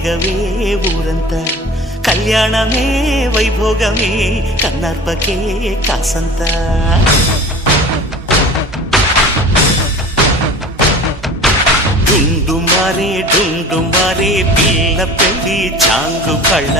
రేగవే ఊరంతా కళ్యాణమే వైభోగమే కన్నార్పకే కాసంత డుండు మారే పిల్ల పెళ్ళి చాంగు కళ్ళ